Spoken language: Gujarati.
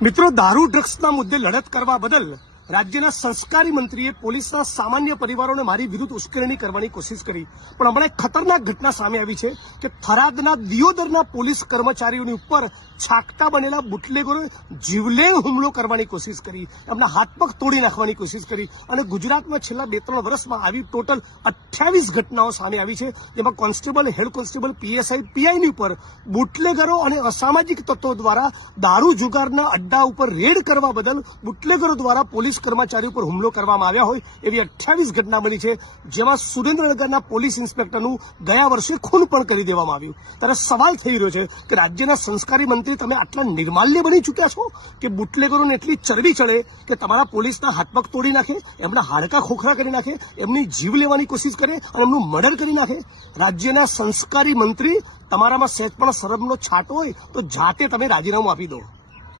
મિત્રો, દારૂ ડ્રગ્સના મુદ્દે લડત કરવા બદલ રાજ્યના સંસ્કારી મંત્રીએ પોલીસના સામાન્ય પરિવારોને મારી વિરુદ્ધ ઉશ્કેરણી કરવાની કોશિશ કરી, પણ હમણાં એક ખતરનાક ઘટના સામે આવી છે કે થરાદના દિયોદરના પોલીસ કર્મચારીઓની ઉપર છાકટા બનેલા બુટલેગરોએ જીવલેણ હુમલો કરવાની કોશિશ કરી, એમના હાથ પગ તોડી નાખવાની કોશિશ કરી અને ગુજરાતમાં છેલ્લા 2-3 વર્ષમાં આવી ટોટલ 28 ઘટનાઓ સામે આવી છે, જેમાં કોન્સ્ટેબલ, હેડ કોન્સ્ટેબલ, પીએસઆઈ, પીઆઈની ઉપર બુટલેગરો અને અસામાજિક તત્વો દ્વારા દારૂ જુગારના અડ્ડા ઉપર રેડ કરવા બદલ બુટલેગરો દ્વારા પોલીસ કર્મચારી ઉપર હુમલો કરવામાં આવ્યા હોય એવી 28 ઘટના બની છે, જેમાં સુરેન્દ્રનગરના પોલીસ ઇન્સ્પેક્ટરનું ગયા વર્ષે ખૂન પણ કરી દેવામાં આવ્યું। ત્યારે સવાલ થઈ રહ્યો છે કે રાજ્યના સંસ્કારી મંત્રી, તમે આટલા નિર્માલ્ય બની ચૂક્યા છો કે બુટલેગરોને એટલી ચરબી ચડે કે તમારા પોલીસના હાથ પગ તોડી નાખે, એમના હાડકા ખોખરા કરી નાખે, એમની જીવ લેવાની કોશિશ કરે અને એમનું મર્ડર કરી નાખે। રાજ્યના સંસ્કારી મંત્રી, તમારામાં સહેજ પણ શરમનો છાંટો હોય તો જાતે તમે રાજીનામું આપી દો।